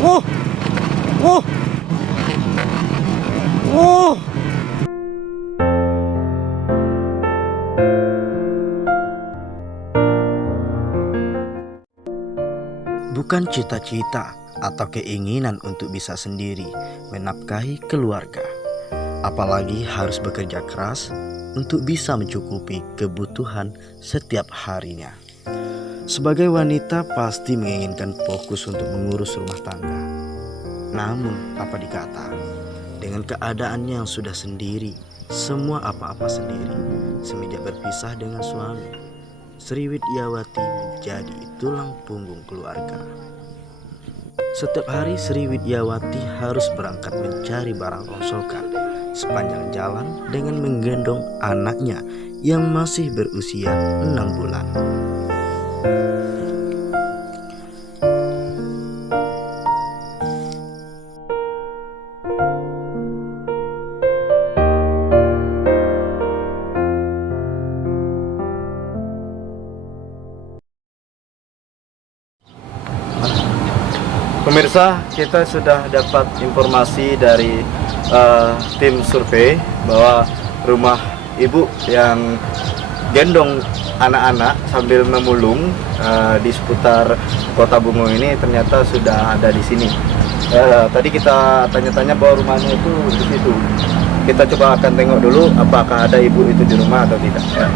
Oh, oh, oh. Bukan cita-cita atau keinginan untuk bisa sendiri menafkahi keluarga, apalagi harus bekerja keras untuk bisa mencukupi kebutuhan setiap harinya. Sebagai wanita pasti menginginkan fokus untuk mengurus rumah tangga. Namun apa dikata, dengan keadaannya yang sudah sendiri, semua apa-apa sendiri, semenjak berpisah dengan suami, Sri Widyawati menjadi tulang punggung keluarga. Setiap hari Sri Widyawati harus berangkat mencari barang rongsokan sepanjang jalan dengan menggendong anaknya yang masih berusia 6 bulan. Pemirsa, kita sudah dapat informasi dari tim survei bahwa rumah ibu yang gendong anak-anak sambil memulung di seputar Kota Bungo ini ternyata sudah ada di sini. Tadi kita tanya-tanya bahwa rumahnya itu di situ. Kita coba akan tengok dulu apakah ada ibu itu di rumah atau tidak. Ya.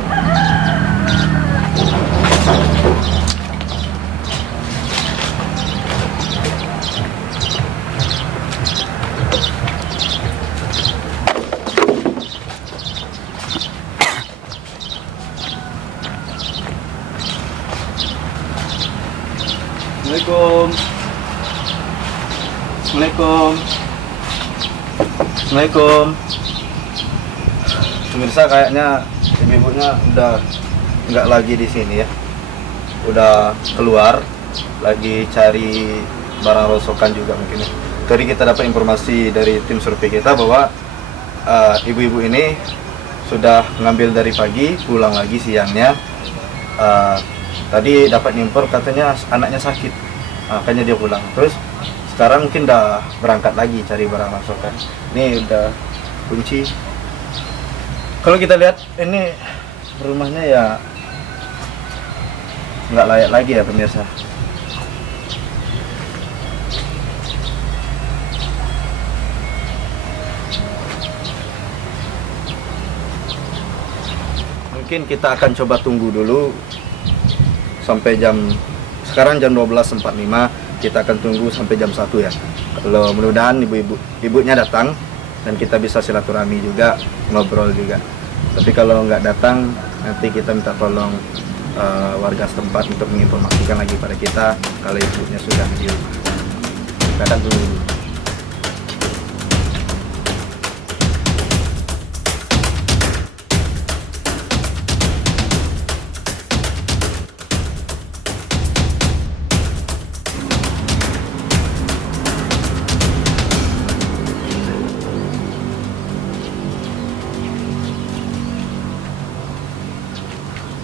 Assalamualaikum. Assalamualaikum. Assalamualaikum. Pemirsa, kayaknya ibu-ibunya udah nggak lagi di sini ya. Udah keluar, lagi cari barang rongsokan juga mungkin ya. Tadi kita dapat informasi dari tim survei kita bahwa ibu-ibu ini sudah ngambil dari pagi, pulang lagi siangnya. Tadi dapat info katanya anaknya sakit, makanya dia pulang. Terus sekarang mungkin udah berangkat lagi cari barang rongsokan. Ini udah kunci. Kalau kita lihat ini rumahnya ya nggak layak lagi ya pemirsa. Mungkin kita akan coba tunggu dulu sampai sekarang jam 12.45, kita akan tunggu sampai jam 1 ya. Kalau mudah-mudahan ibunya datang dan kita bisa silaturahmi juga, ngobrol juga. Tapi kalau nggak datang, nanti kita minta tolong warga setempat untuk menginformasikan lagi pada kita kalau ibunya sudah di rumah. Kita akan tunggu dulu.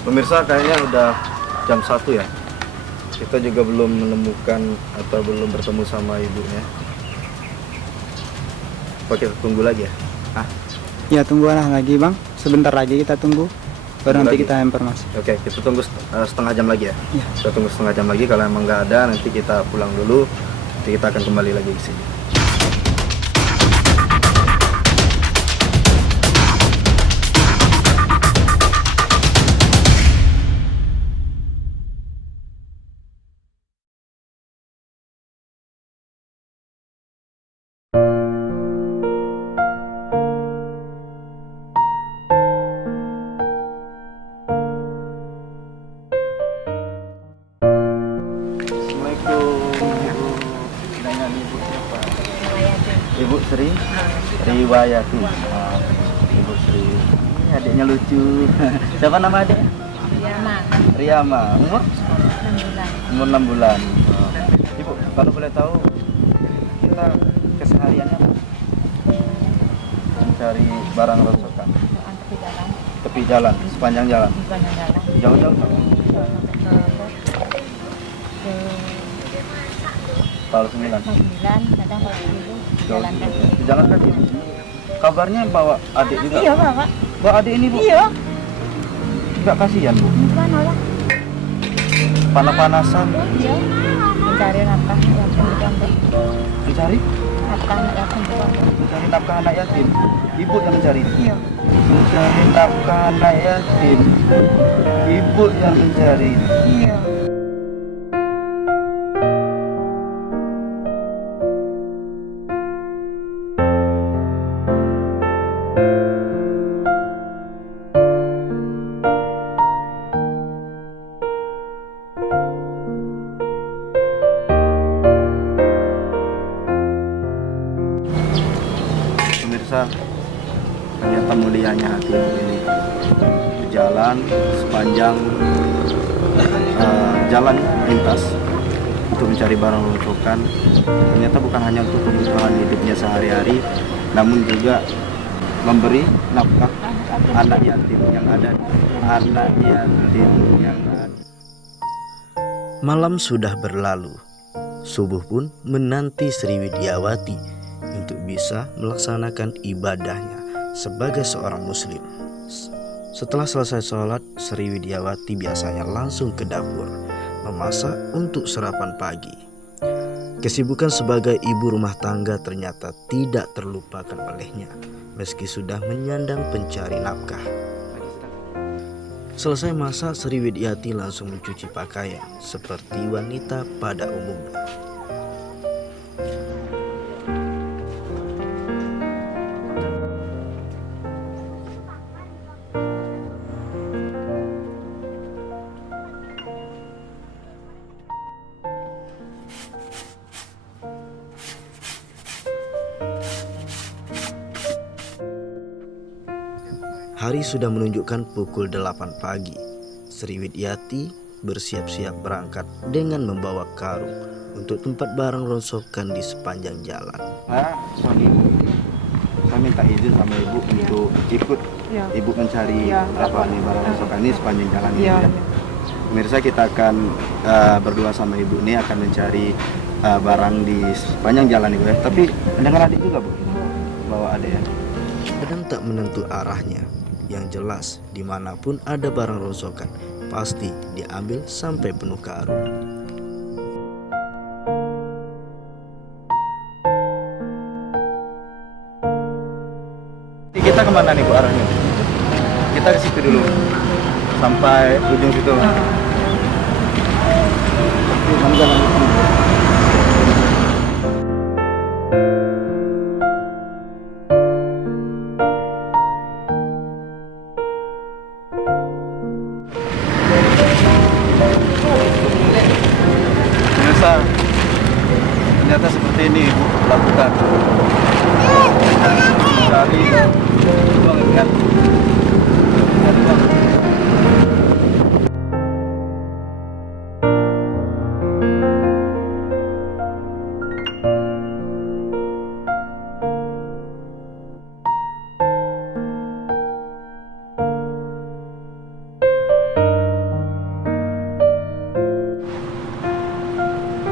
Pemirsa, kayaknya udah jam 1 ya. Kita juga belum menemukan atau belum bertemu sama ibunya. Apa kita tunggu lagi ya? Ya, tunggu lagi bang. Sebentar lagi kita tunggu. Baru nanti kita informasi. Oke, kita tunggu setengah jam lagi ya? Ya. Kita tunggu setengah jam lagi. Kalau emang nggak ada, nanti kita pulang dulu. Nanti kita akan kembali lagi ke sini. Ibu Sri Riwayati. Ibu Sri. Ini adiknya lucu. Siapa nama adiknya? Riyama. Umur? 6 bulan. Umur 6 bulan. Ibu, kalau boleh tahu kita kesehariannya apa? Mencari barang rongsokan. Tepi jalan, sepanjang jalan. Jauh-jauh. Kalau 9. Mau 9, kadang kalau 10 jalan kaki. Jalan kaki. Kabarnya bawa adik juga. Iya, Bapak. Bawa adik ini, Bu. Iya. Enggak kasihan, Bu. Bukan orang. Panas-panasan. Iya. Mencari nafkah yatim di pondok. Mencari? Nafkah anak yatim di pondok. Mencari nafkah anak yatim. Ibu yang mencari. Iya. Mencari nafkah anak yatim. Ibu yang mencari. Iya. Pemirsa, ternyata mulianya hati ibu ini. Berjalan sepanjang jalan lintas untuk mencari barang roncokan. Ternyata bukan hanya untuk kebutuhan hidupnya sehari-hari, namun juga memberi nafkah anak yatim yang ada. Anak yatim yang ada. Malam sudah berlalu. Subuh pun menanti Sri Widyawati untuk bisa melaksanakan ibadahnya sebagai seorang muslim. Setelah selesai sholat, Sri Widyawati biasanya langsung ke dapur memasak untuk sarapan pagi. Kesibukan sebagai ibu rumah tangga ternyata tidak terlupakan olehnya meski sudah menyandang pencari nafkah. Selesai masak, Sri Widyawati langsung mencuci pakaian seperti wanita pada umumnya. Hari sudah menunjukkan pukul 8 pagi. Sri Widyawati bersiap-siap berangkat dengan membawa karung untuk tempat barang ronsokan di sepanjang jalan. Suami ibu, saya minta izin sama ibu untuk ikut ibu mencari apa nih barang ronsokan ini sepanjang jalan ini. Ya. Pemirsa, kita akan berdua sama ibu ini akan mencari barang di sepanjang jalan ibu ya. Tapi dengan adik juga, Bu. Bawa adik ya. Kadang tak menentu arahnya. Yang jelas, dimanapun ada barang ronsokan, pasti diambil sampai penuh karung. Kita kemana nih Bu arahnya? Kita ke situ dulu, sampai ujung situ. Ternyata seperti ini Ibu lakukan. Cari uang ingat. Cari uang.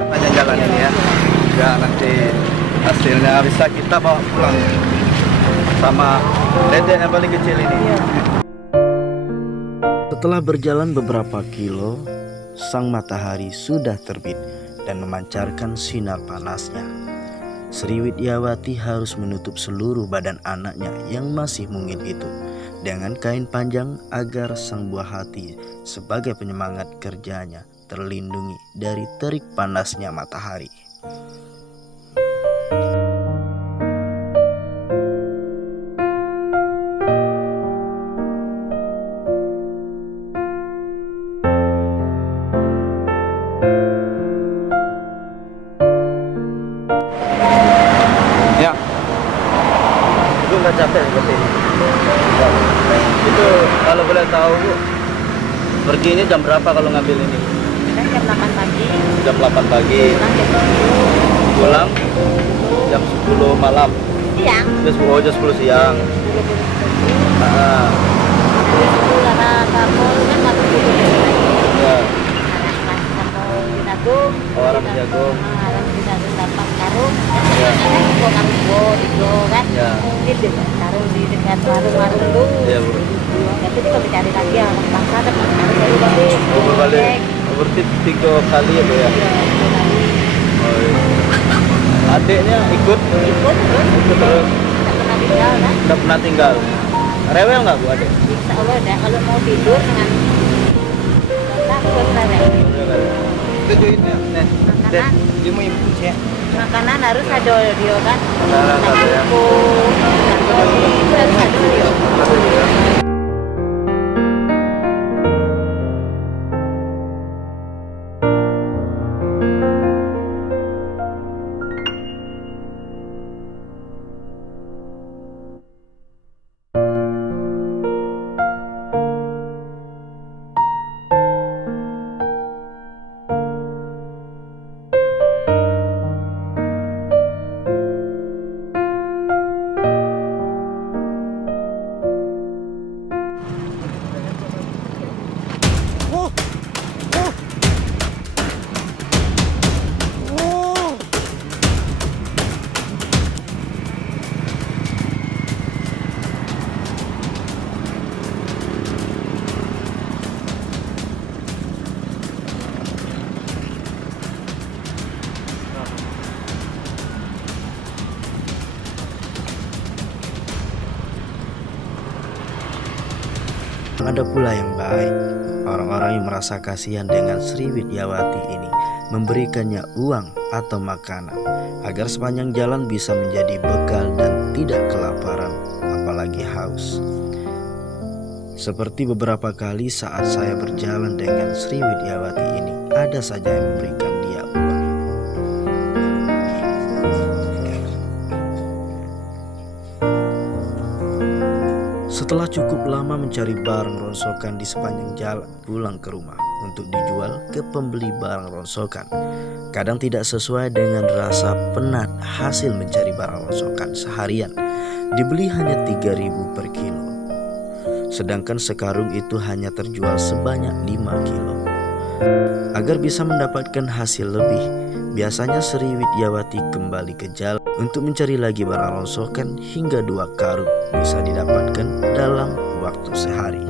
Panjang jalan ini ya. Ya nanti hasilnya bisa kita bawa pulang sama dedek yang paling kecil ini. Setelah berjalan beberapa kilo, sang matahari sudah terbit dan memancarkan sinar panasnya. Sri Widyawati harus menutup seluruh badan anaknya yang masih mungil itu dengan kain panjang agar sang buah hati sebagai penyemangat kerjanya terlindungi dari terik panasnya matahari. Ya, itu nggak capek seperti ini. Ya. Itu kalau boleh tahu Bu, pergi ini jam berapa kalau ngambil ini? Jam 8 pagi. Jam 8 pagi. Pulang jam 10 malam. Siang. Jam 10 siang. Karena kapal kan nggak begitu lagi. Ya. Karena pas kapal di Jagung. Orang di Jagung. Orang di Jagung. itu kan. Ya. Mungkin taruh di dekat warung-warung dulu. Iya Bu. Tapi itu kami cari lagi ya, bangsa dan baru balik. Oh berbalik. Oh, berarti 3 kali ya Bu ya. Iya, 2 kali. Oh, iya. Adiknya ikut Ikut terus. ikut terus. Tak pernah tinggal kan. Udah pernah tinggal. Rewel nggak Bu adik? Insya Allah ada. Kalau mau tidur dengan takut rewel. Tujuinnya, nih. Makanan, Dia mau ibu cek. makanan harus ada dia kan. Makanan ada ya. Buku, roti, itu harus ada dia. Ada pula yang baik, orang-orang yang merasa kasihan dengan Sri Widyawati ini memberikannya uang atau makanan agar sepanjang jalan bisa menjadi bekal dan tidak kelaparan, apalagi haus. Seperti beberapa kali saat saya berjalan dengan Sri Widyawati ini, ada saja yang memberikan dia uang. Setelah cukup lama mencari barang rongsokan di sepanjang jalan, pulang ke rumah untuk dijual ke pembeli barang rongsokan. Kadang tidak sesuai dengan rasa penat hasil mencari barang rongsokan seharian. Dibeli hanya 3.000 per kilo. Sedangkan sekarung itu hanya terjual sebanyak 5 kilo. Agar bisa mendapatkan hasil lebih, biasanya Sri Widyawati kembali ke jalan untuk mencari lagi barang rongsokan hingga 2 karung bisa didapatkan dalam waktu sehari.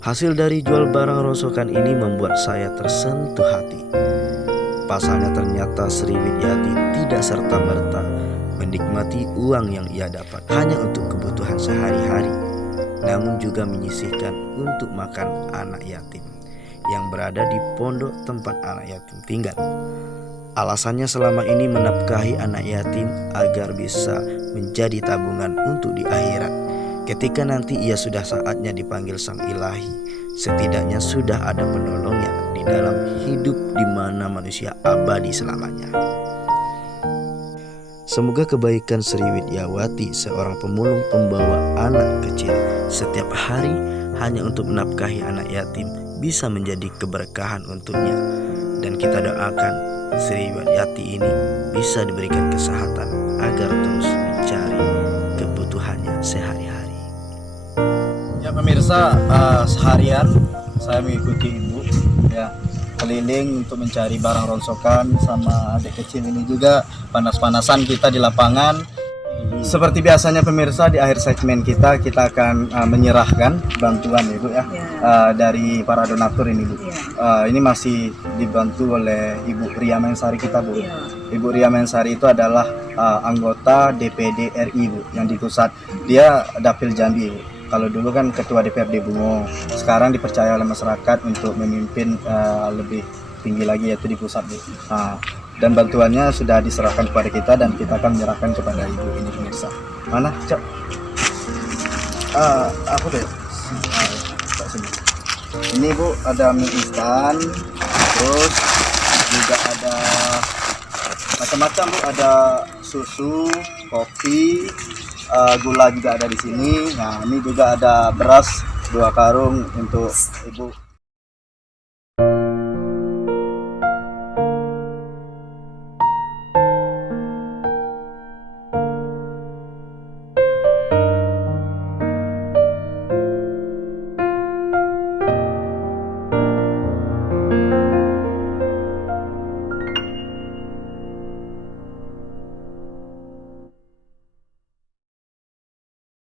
Hasil dari jual barang rongsokan ini membuat saya tersentuh hati. Pasalnya ternyata Sri Widyawati tidak serta-merta menikmati uang yang ia dapat hanya untuk kebutuhan sehari-hari, namun juga menyisihkan untuk makan anak yatim yang berada di pondok tempat anak yatim tinggal. Alasannya selama ini menafkahi anak yatim agar bisa menjadi tabungan untuk di akhirat. Ketika nanti ia sudah saatnya dipanggil Sang Ilahi, setidaknya sudah ada penolongnya di dalam hidup di mana manusia abadi selamanya. Semoga kebaikan Sri Widyawati, seorang pemulung pembawa anak kecil setiap hari hanya untuk menafkahi anak yatim, bisa menjadi keberkahan untuknya. Dan kita doakan Sri Widyawati ini bisa diberikan kesehatan agar terus mencari kebutuhannya sehari-hari. Ya pemirsa, seharian saya mengikuti ibu ya keliling untuk mencari barang rongsokan, sama adik kecil ini juga panas-panasan kita di lapangan. Seperti biasanya pemirsa, di akhir segmen kita akan menyerahkan bantuan ibu ya, dari para donatur ini bu. Ini masih dibantu oleh Ibu Ria Mensari kita bu. Ibu Ria Mensari itu adalah anggota DPD RI bu, yang di pusat. Dia Dapil Jambi bu. Kalau dulu kan ketua DPRD Bungo, sekarang dipercaya oleh masyarakat untuk memimpin lebih tinggi lagi, yaitu di pusat bu. Dan bantuannya sudah diserahkan kepada kita dan kita akan menyerahkan kepada ibu ini pemirsa. Mana cok? Aku deh. Sini. Ini bu ada mie instan, terus juga ada macam-macam bu, ada susu, kopi, gula juga ada di sini. Nah ini juga ada beras 2 karung untuk ibu.